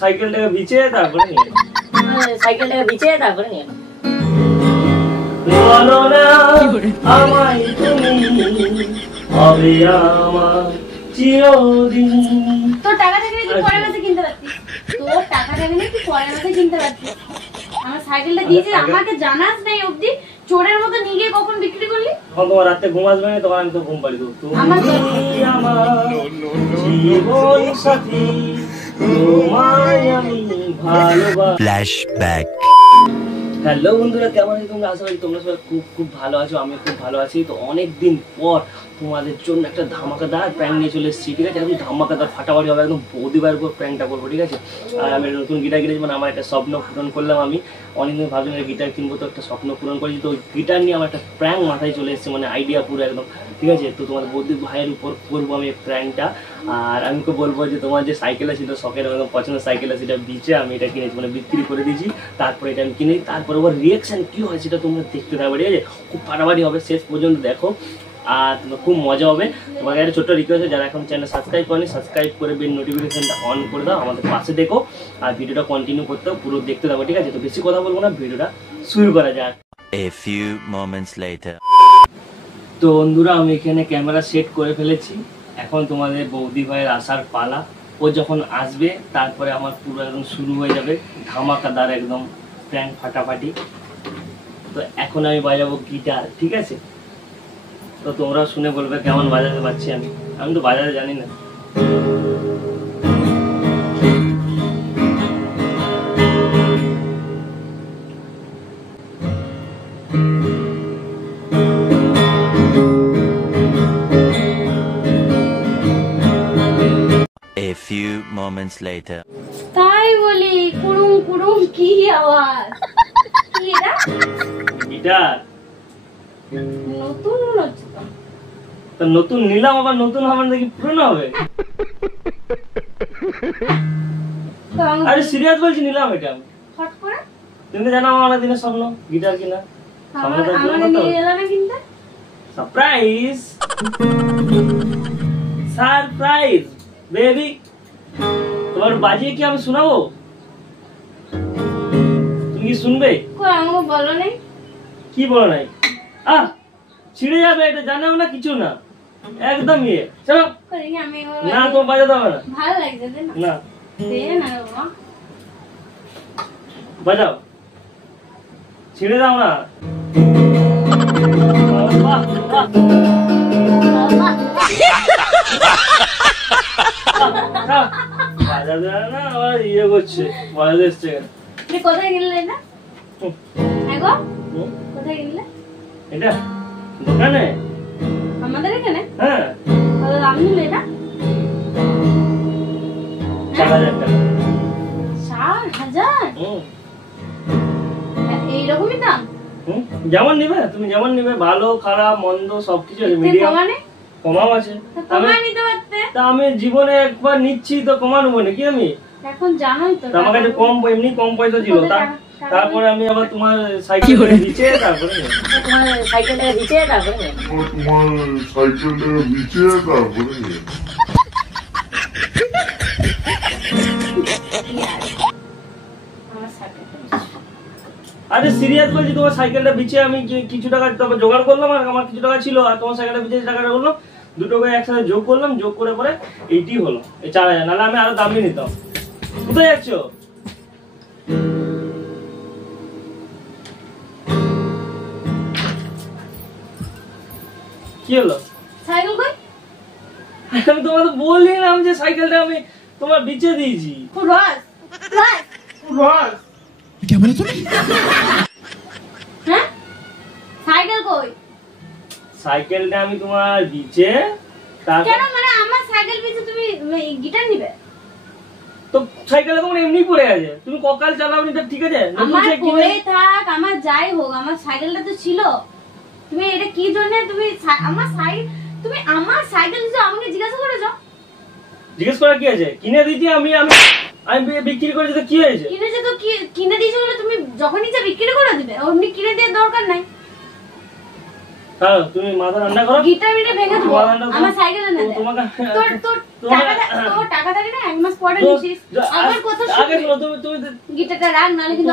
সাইকেলটাকে ভিজে তারপরে নিয়ে বলো না আমায় তুমি হবে আমার চিরদিন। তোর টাকা থাকলে তুই পরের মাসে কিনতে পারতিস। আমার সাইকেলটা দিয়েছিস আমাকে জানাস নাই অবধি, চোরের মতো নিয়ে গিয়ে কখন বিক্রি করলি? তখন তোমার রাতে ঘুম আসবে না, তখন আমি তো ঘুম পাড়ি দেবো। আমার জীবন সাথী তোমায় আমি ভালোবাসি। ফ্ল্যাশব্যাক। হ্যালো বন্ধুরা, কেমন আছো তোমরা? আশা করি তোমরা সবাই খুব খুব ভালো আছো। আমি খুব ভালো আছি। তো অনেকদিন পর তোমাদের জন্য একটা ধামাকাদার প্র্যাঙ্ক নিয়ে চলে এসেছি, ঠিক আছে? একদম ধামাকাদার ফাটাফাটি হবে, একদম বৌদিবার উপর প্র্যাঙ্কটা করবো, ঠিক আছে? আর আমি নতুন গিটার কিনেছি, মানে আমার একটা স্বপ্ন পূরণ করলাম। আমি অনেকদিন ভাবছিলাম গিটার কিনবো, তো একটা স্বপ্ন পূরণ করেছি। তো গিটার নিয়ে আমার একটা প্র্যাঙ্ক মাথায় চলে এসেছে, মানে আইডিয়া পুরো একদম, ঠিক আছে? তো তোমার বৌদির ভাইয়ের উপর করবো আমি প্র্যাঙ্কটা। আর আমি তো বলবো যে তোমার যে সাইকেল ছিল, শখের একদম পছন্দের সাইকেল আছে, সেটা বিচে আমি এটা কিনেছি, মানে বিক্রি করে দিয়েছি। তারপরে এটা আমি কিনেছি, তারপরে ওর রিয়াকশান কী হয় সেটা তোমরা দেখতে থাকবে, ঠিক আছে? খুব ফাটাফাটি হবে, শেষ পর্যন্ত দেখো আর খুব মজা হবে। তোমাকে একটা ছোট্ট রিকোয়েস্ট আছে, যারা এখন চ্যানেল সাবস্ক্রাইব করেনি, সাবস্ক্রাইব করে বেল নোটিফিকেশনটা অন করে দাও, আমাদের পাশে দেখো। আর ভিডিওটা কন্টিনিউ করতে পুরো দেখতে থাকো, ঠিক আছে? তো বেশি কথা বলবো না, ভিডিওটা শুরু করা যাক। A few moments later. তো বন্ধুরা, আমি এখানে ক্যামেরা সেট করে ফেলেছি। এখন তোমাদের বৌদি ভাইয়ের আসার পালা। ও যখন আসবে তারপরে আমার পুরো একদম শুরু হয়ে যাবে ধামাকাদার একদম প্র্যাঙ্ক ফাটাফাটি। তো এখন আমি বাজাবো গিটার, ঠিক আছে? তো তোমরা শুনে বলবে কেমন বাজাতে পারছি আমি। আমি তো বাজাতে জানি না। A few moments later. তাই বলি কুড়ুম কুড়ুম কি আওয়াজ? কি এটা? গিটার নতুন হচ্ছে তো। তো নতুন নিলাম, আবার নতুন হবে নাকি পুরনো হবে? আরে সিরিয়াস বলছি, নিলাম এটা আমি। হট করে তুমি তো জানো আমার অনেক দিনের স্বপ্ন গিটার কিনা। আমাকে নিয়ে এলা না কিনতে? Surprise surprise baby. তোমার বাজিয়ে কি আমি শোনাবো? তুমি কি শুনবে? কই আমাকে বলো নাই। কি বলো নাই? ছিঁড়ে যাবে, এটা জানাও না কিছু না, একদম ইয়ে। চলো আমি না, তোমার বাজাতে হবে না। ভালো লাগছে না? দে না বাবা, বাজাও, ছিঁড়ে দাও না। বাজাতে না, আবার ইয়ে করছে, বাজাতে এসছে। কোথায় কিনলে এটা? কোথায় কিনলে এটা? দোকানে, আমাদের এখানে। হ্যাঁ। কত দাম নিলে এটা? 4000 টাকা। 4000? এইরকমই দাম? যেমন নিবে তুমি, যেমন নিবে, ভালো খারাপ মন্দ সবকিছু আছে, মিডিয়াম কমাও আছে। তা আমি জীবনে একবার নিচ্ছি তো কমানো বলে কি আমি এখন জানোই তো। আমার কাছে এমনি কম পয়সা ছিল, তারপরে আমি আবার তোমার সাইকেলটা দিচ্ছে, তারপরে আরে সিরিয়াস বলছি, তোমার সাইকেলটা বিছে আমি কিছু টাকা তারপর জোগাড় করলাম, আর আমার কিছু টাকা ছিল, আর তোমার সাইকেলটা বিছে টাকাটা করলাম, দুটোকে একসাথে যোগ করলাম, যোগ করে পরে এইটি হলো এই 4000। নাহলে আমি আরো দামি নিতাম। কোথায় যাচ্ছ? কি হলো? সাইকেল কই? আমি তোমাকে বললাম যে সাইকেলটা আমি তোমার বিছে দিয়েছি। क्या बोला तूने? হ্যাঁ, সাইকেল কই? সাইকেলটা আমি তোমার বিছে। কেন, মানে আমার সাইকেল বিছে তুমি গিটার নিবে? তো সাইকেলটা তোমার এমনি পড়ে আছে, তুমি ককাল চালাওনি, তো ঠিক আছে? আমার পড়ে থাক, আমার যাই হোক, আমার সাইকেলটা তো ছিল। তুমি এটা কি জন্য তুমি আমার সাইকেল দিছো, আমাকে জিজ্ঞাসা করেছো? জিজ্ঞেস করা কি আছে? কিনে দিয়েছি আমি বিক্রি করেছি, তো কি হয়েছে? কিনেছে তো কিনে দিয়েছো বলে তুমি যখন ইচ্ছা বিক্রি করে দিবে, অমনি কিনে দেওয়ার দরকার নাই। হ্যাঁ, তুমি মাথা রান্না করো, গিটার মিটে ভেঙে দেবো আমার সাইকেলে না। তোর টাকা থাকে না, এক মাস পরে নিছিস, আবার কোথাও আগে শোনো, তুমি গিটারটা রাখ, নাহলে কিন্তু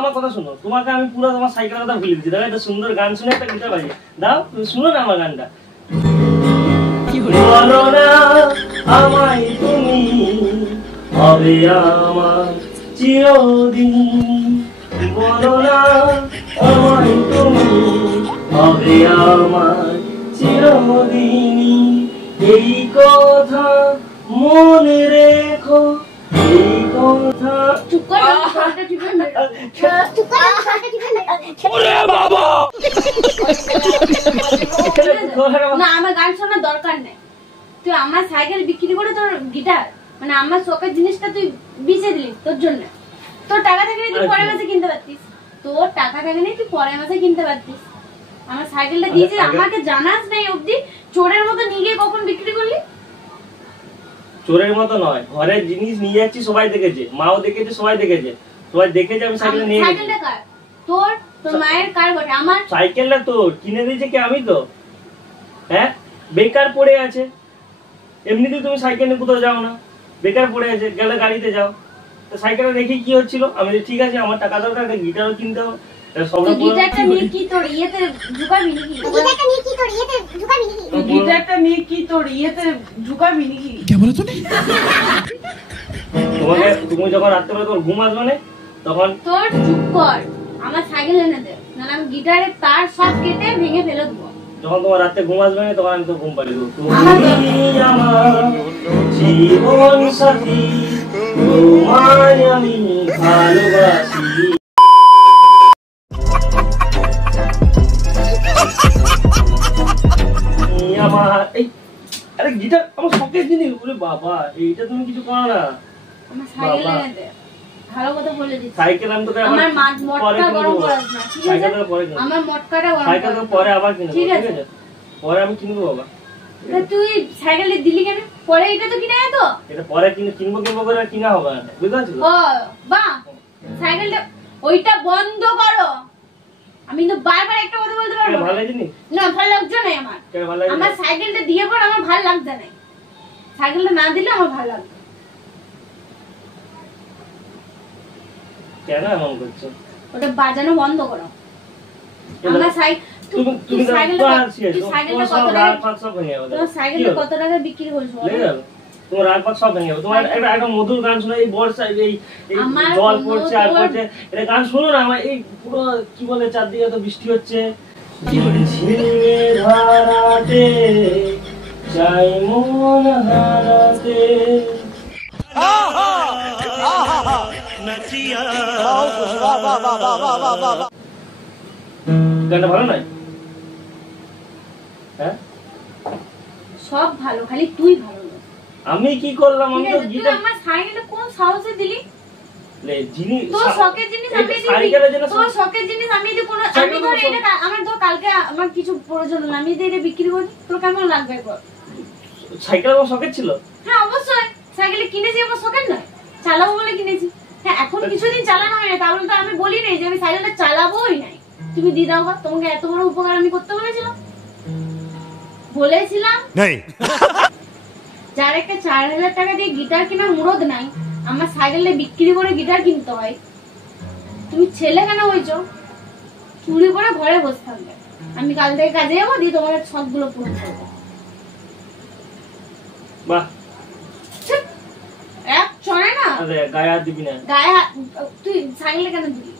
আমার কথা শোনো। তোমাকে আমি পুরো তোমার সাইকেলের কথা ভুলে দিচ্ছি। দেখো একটা সুন্দর গান শুনে একটা গিটার বাজিয়ে দাও। তুমি শুনো না আমার গানটা। বলো না আমায় তুমি হবে আমার চিরদিন, বলো না আমায় তুমি হবে আমার চিরদিন, এই কথা মনে রেখো, এই কথা। চুপ কর, গানটা ঠিক করে নে। ওরে বাবা না, আমার গান শোনার দরকার নেই। তুই আমার সাইকেল বিক্রি করে তোর গিটার, মানে আমার শখের জিনিসটা তুই বেচে দিলি তোর জন্য। তোর টাকা থাকলে তুই পরের মাসে কিনতে পারতিস, তোর টাকা থাকলে তুই পরের মাসে কিনতে পারতিস। আমার সাইকেলটা দিয়েছিস, আমাকে জানাস নাই অবধি, চোরের মতো নিয়ে গিয়ে কখন বিক্রি করলি? চোরের মতো নয়, ঘরের জিনিস নিয়ে যাচ্ছি, সবাই দেখেছে, মাও দেখেছে, সবাই দেখেছে, সবাই দেখেছে আমি সাইকেল নিয়ে গেছি। সাইকেলটা কার? তোর? তোর মায়ের? কার বটে? আমার সাইকেলটা তোর, কিনে দিয়েছে কি আমি তো? হ্যাঁ, বেকার পড়ে আছে। এমনিতেই তুমি সাইকেল নিয়ে কোথাও যাও না, বেকার পড়ে আছে, গেলে গাড়িতে যাও। তো সাইকেলটা দেখে কি হচ্ছিল, আমি ঠিক আছে আমার টাকা দরকার, একটা গিটারও কিনতে হবে। গিটারটা নিয়ে কি তোর ইয়েতে ঢুকাবি নাকি? গিটারটা নিয়ে কি তোর ইয়েতে ঢুকাবি নাকি? क्या बोला तूने? তোমাকে, তুমি যখন রাত্রেবেলা তোমার ঘুম আসবে না তখন তোর চুপ কর, আমার সাইকেল এনে দে, নাহলে আমি গিটারের তার সব কেটে ভেঙে ফেলে দেবো। যখন তোমার রাতে ঘুম আসবে না তখন আমি তো ঘুম পাড়িয়ে দেবো। তুমি আমার জীবন সাথী, তোমায় আমি ভালোবাসি। আমার এই আরে গিটার আমার শখের জিনিস। ওরে বাবা, এইটা তুমি কিছু করো না। আমার সাইকেল এনে দে, ভালো কথা বলে দিচ্ছি। সাইকেল আমি তোকে আমার মটকা গরম করাস না, ঠিক আছে? সাইকেলটা পরে কিনবো, আমার মটকাটা গরম সাইকেলটা করাস পরে না। আবার কিনবো, ঠিক ঠিক আছে? আছে? পরে আমি কিনবো বাবা। তা তুই সাইকেলটা দিলি কেন? পরে এটা তো কিনে তো। এটা পরে কিনবো করে আর কিনা হবে না, বুঝতে পারছো? ও বাহ, সাইকেলটা ওইটা বন্ধ করো। আমি তো বারবার একটা কথা বলতে পারবো ভালো না। জিনিস না, ভালো লাগছে না আমার। ভালো লাগে আমার সাইকেলটা দিয়ে পর আমার ভালো লাগছে না। সাইকেলটা না দিলে আমার ভালো লাগবে। কেন এমন করছো? ওটা বাজানো বন্ধ করো। এবার আমার তুমি সাইকেলটা সাইকেলটা কত কত টাকা? টাকা সব ভেঙে যাবে। তোমার সাইকেলটা কত টাকা বিক্রি করছো? লেগে যাবে, তোমার রাগ পাক সব ভেঙে যাবে। তোমার একটা মধুর গান শোনা, এই বর্ষা, এই আমার জল কোনো পড়ছে আর পড়ছে, এটা গান শোনো না। আমার এই পুরো কি বলে চারদিকে তো বৃষ্টি হচ্ছে, ঝিমঝিমে ধারাতে চাই মন হারাতে। গানটা ভালো নয়? হ্যাঁ, সব ভালো, খালি তুই ভালো না। আমি কি করলাম? আমি ঠিক তো আছে, তুই গিটার আমার সাইকেলটা কোন সাহসে দিলি? জিনিস, তোর শখের জিনিস আমি দিই। সাইকেলের জন্য তোর শখের জিনিস আমি যদি কোনো, আমি ধর এটা আমার ধর কালকে আমার কিছু প্রয়োজন হলো, আমি যদি এটা বিক্রি করি, তোর কেমন লাগবে বল? সাইকেল আমার শখের ছিল। হ্যাঁ অবশ্যই, সাইকেলে কিনেছি আমার শখের নয়, চালাবো বলে কিনেছি। হ্যাঁ, এখন কিছুদিন চালানো হয় না, তাহলে তো আমি বলি নাই যে আমি সাইকেলটা চালাবোই নাই। তুমি দিয়ে দাও, তোমাকে এত বড় উপকার আমি করতে বলেছিলাম? যার একটা 4000 টাকা দিয়ে গিটার কেনার মুরদ নাই, আমার সাইকেলটা বিক্রি করে গিটার কিনতে হয়। তুমি ছেলে কেন হয়েছো? চুরি করে ঘরে বসে থাকবে। আমি কাল থেকে কাজে যাবো, দিয়ে তোমার শখ গুলো পূরণ করবো। বাহ, এক চড়ে না গায়ে হাত দিবি না। গায়ে তুই সাইকেলে কেন দিবি?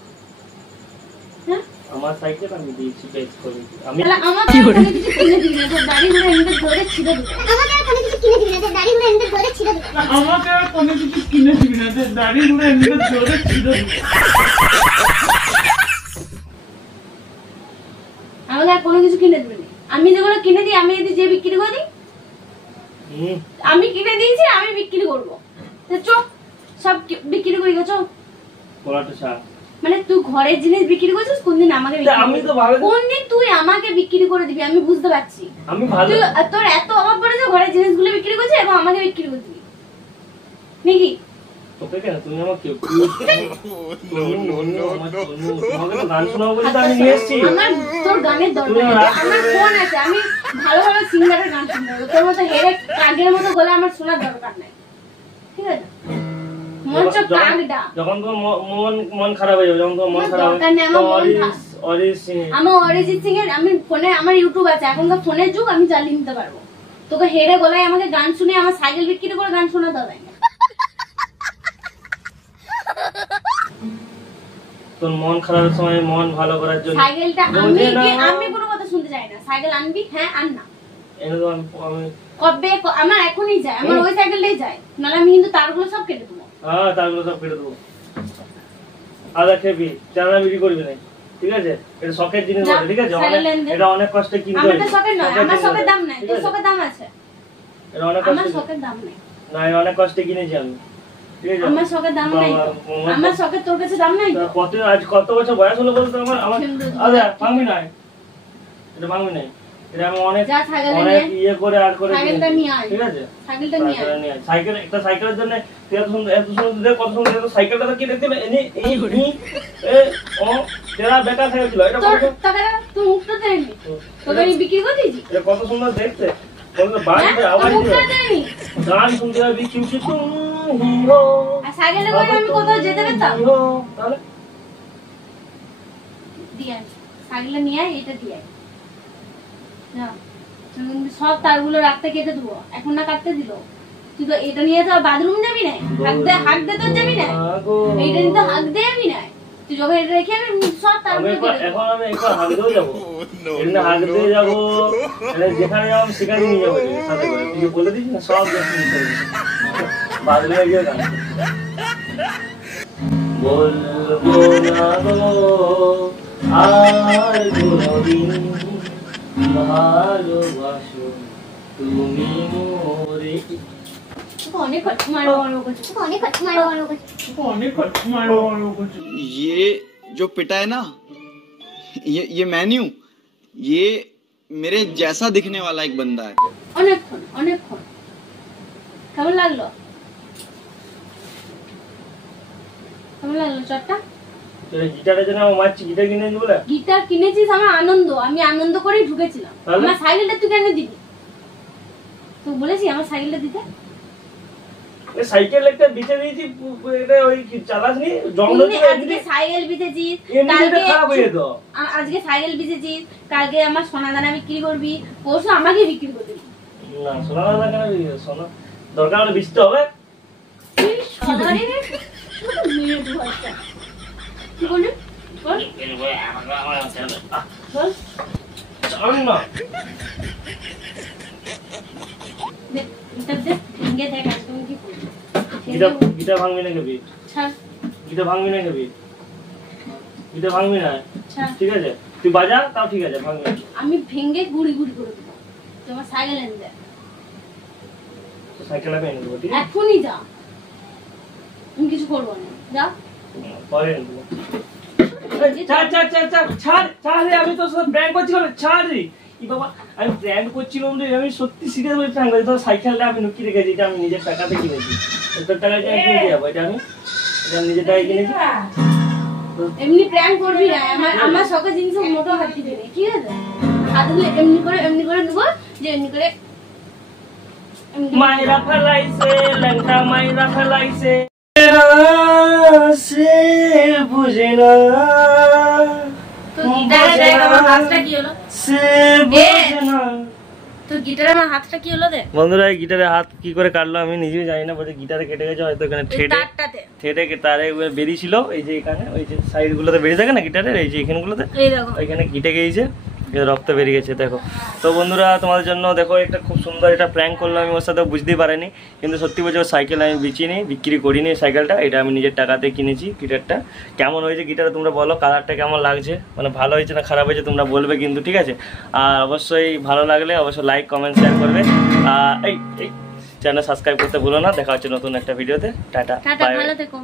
হ্যাঁ, আমার সাইকেল আমি দিয়েছি বেচ করে। আমি আমাকে কোনো কিছু কিনে দিবি না, তোর দাড়ি গুলো এমনিতে ধরে ছিঁড়ে দিবি। আমাকে আর কোনো কিছু কিনে দিবি না, দাড়ি গুলো এমনিতে ধরে ছিঁড়ে দিবি। আমাকে আর কোনো কিছু কিনে দিবি না, দাড়িগুলো এমনিতে ধরে ছিঁড়ে দিবি। আমাকে আর কোনো কিছু কিনে দিবি না। আমি যেগুলো কিনে দিই, আমি যদি যে বিক্রি করে দিই, আমি কিনে দিয়েছি, আমি বিক্রি করবো। চোখ সব বিক্রি করি গেছো। মানে তুই ঘরের জিনিস বিক্রি করছিস, কোনদিন আমাকে কোনদিন তুই আমাকে বিক্রি করে দিবি? আমি বুঝতে পারছি তুই তোর এত অভাব পড়েছে, ঘরের জিনিসগুলো বিক্রি করছিস এবং আমাকে বিক্রি করে দিবি নাকি? আমার তোর গানের দরকার নেই, আমার ফোন আছে, আমি ভালো ভালো সিঙ্গারের গান শুনতে হবে। তোর মতো হেরে কাগের মতো গলা আমার শোনার দরকার নাই, ঠিক আছে? মন হচ্ছে কাকডা। যখন তোমার মন খারাপ হয়ে যাবে, যখন তোমার মন খারাপ দরকার নেই, আমার মন খারাপ। আমার অরিজিৎ সিং এর আমি ফোনে, আমার ইউটিউব আছে, এখনকার ফোনের যুগ, আমি চালিয়ে নিতে পারবো। তোকে হেডে গলায় আমাকে গান শুনে, আমার সাইকেল বিক্রি করে গান শোনাতে হবে না। তোর মন খারাপের সময় মন ভালো করার জন্য সাইকেলটা আমি কোনো কথা শুনতে চাই না। সাইকেল আনবি, হ্যাঁ আন না। এনে তো আমি কবে আমার এখনই যায়, আমার ওই সাইকেলটাই যায়, নাহলে আমি কিন্তু তারগুলো সব কেটে দেবো। হ্যাঁ, তারগুলো সব কেটে দেবো। আদা খেবি, চানা বিক্রি করবি না, ঠিক আছে? এটা শখের জিনিস বটে, ঠিক আছে? এটা অনেক কষ্টে কিনতে হয়। আমারটা শখের নয়, আমার শখের দাম নাই, তোর শখের দাম আছে। এটা অনেক আমার কষ্টে, শখের দাম নাই। না এটা অনেক কষ্টে কিনেছি আমি, ঠিক আছে? আমার শখের দাম নাই, আমার শখের তোর কাছে দাম নাই। কত বছর বয়স হলো বলতো আমার? আদা ভাঙবি না, এটা ভাঙবি না। এটা আমি অনেক ইয়ে করে আর করে, সাইকেলটা নিয়ে আয়, ঠিক আছে? সাইকেলটা নিয়ে আয়। সাইকেল, একটা সাইকেলের জন্য তুই এত সুন্দর কত সুন্দর সাইকেলটা তো কি দেখতে পেলে? তেরা বেকার সাইকেল ছিল, এটা তুই মুখটা দেয়নি, তোকে আমি বিক্রি করে দিয়েছি। এটা কত সুন্দর দেখতে, বাড়িতে আওয়াজ দিবে, গান শুনতে হবে, কিউকি তুমি হো। আর সাইকেলে করে আমি কোথাও যেতে পারতাম? তাহলে দিয়ে আয়, সাইকেলটা নিয়ে আয়, এটা দিয়ে আয়। সব তারগুলো রাখতে কেটে দেবো, এখন না কাটতে দিল। তুই তো এটা নিয়ে তো বাথরুম যাবি না, হাঁক দে তো যাবি না, এইটা নিয়ে তো হাঁক দে যাবি না। তুই যখন এটা রেখে আমি সব তারগুলো এখন আমি একবার হাঁক দিয়েও যাবো, এখানে হাঁক দিয়ে যাবো, যেখানে যাবো সেখানে নিয়ে যাবো সাথে করে। তুই বলে দিস না সব বাথরুমে গিয়ে গান বলবো না গো আর কোনদিন ভালোবাসো তুমি মোরে। অনেক মারো করছে, অনেক মারো করছে। ये जो पिटा है ना, ये मैं नहीं हूँ, ये मेरे जैसा दिखने वाला एक बंदा है। অনেকক্ষণ কেমন লাগলো? চটটা? গিটারের জন্য আমার মারছি, গিটার কিনেছি বলে? গিটার কিনেছিস আমার আনন্দ, আমি আনন্দ করেই ঢুকেছিলাম। আমার সাইকেলটা তুই কেন দিবি? তুই বলেছি আমার সাইকেলটা দিতে? সাইকেল একটা বিচে দিয়েছি, এটা ওই চালাস নি জঙ্গল থেকে। আজকে সাইকেল বিচেছিস, কালকে খারাপ হয়ে যেত। আজকে সাইকেল বিচেছিস, কালকে আমার সোনা দানা বিক্রি করবি, পরশু আমাকে বিক্রি করবি। না সোনা দানা কেন বিক্রি? সোনা দরকার হলে বিচতে হবে। কি বললি? বল চল না, গিটার ভাঙবি না কেবি, গিটার ভাঙবি না কেবি, গিটার ভাঙবি না, ঠিক আছে? তুই বাজা তাও ঠিক আছে, ভাঙবি না। আমি ভেঙে গুড়ি গুড়ি করে দেবো, তোমার সাইকেল এনে দে। সাইকেল আমি এনে দেবো, ঠিক আছে? এখনই যা, আমি কিছু করবো না, যা পরে এনে দেবো। ছাড়, আমি তো সব প্র্যাঙ্ক করছিলাম, ছাড় রে। বাবা আমি প্র্যাঙ্ক করছিলাম রে, আমি সত্যি সিরিয়াস ভাবে প্র্যাঙ্ক করছি। তোর সাইকেলটা আমি লুকিয়ে রেখেছি, এটা আমি নিজের টাকাতে কিনেছি। তোর টাকায় কিনে যাবো, এটা আমি নিজের টাকায় কিনেছি। এমনি প্র্যাঙ্ক করবি না, আমার শখের জিনিস মোটো হাত দিবি না, ঠিক আছে? হাতগুলো এমনি করে নেবো, যে এমনি করে মাইরা ফেলাইছে, ল্যাংটা মাইরা ফেলাইছে, সে বুঝে না। তো গিটারে দেখ আমার হাতটা কি হলো, সে বুঝে না। তো গিটারে আমার হাতটা কি হলো দেখ। বন্ধুরা এই গিটারে হাত কি করে কাটলো আমি নিজেই জানি না, বলছে গিটারে কেটে গেছে হয়তো, এখানে ঠেটে তারে বেরিয়েছিল, এই যে এখানে ওই যে সাইড গুলোতে বেরিয়ে থাকে না গিটারের, এই যে এখানগুলোতে, ওইখানে কেটে গিয়েছে, রক্ত বেরিয়ে গেছে দেখো। তো বন্ধুরা তোমাদের জন্য দেখো একটা খুব সুন্দর একটা প্র্যাঙ্ক করলো, আমি ওর সাথে বুঝতেই পারিনি, কিন্তু সত্যি বলছি সাইকেল আমি বিক্রি করিনি সাইকেলটা, এটা আমি নিজের টাকাতে কিনেছি গিটারটা। কেমন হয়েছে গিটার তোমরা বলো, কালারটা কেমন লাগছে, মানে ভালো হয়েছে না খারাপ হয়েছে তোমরা বলবে কিন্তু, ঠিক আছে? আর অবশ্যই ভালো লাগলে অবশ্যই লাইক কমেন্ট শেয়ার করবে, এই চ্যানেল সাবস্ক্রাইব করতে ভুলো না। দেখা হচ্ছে নতুন একটা ভিডিওতে, টাটা, ভালো থেকো।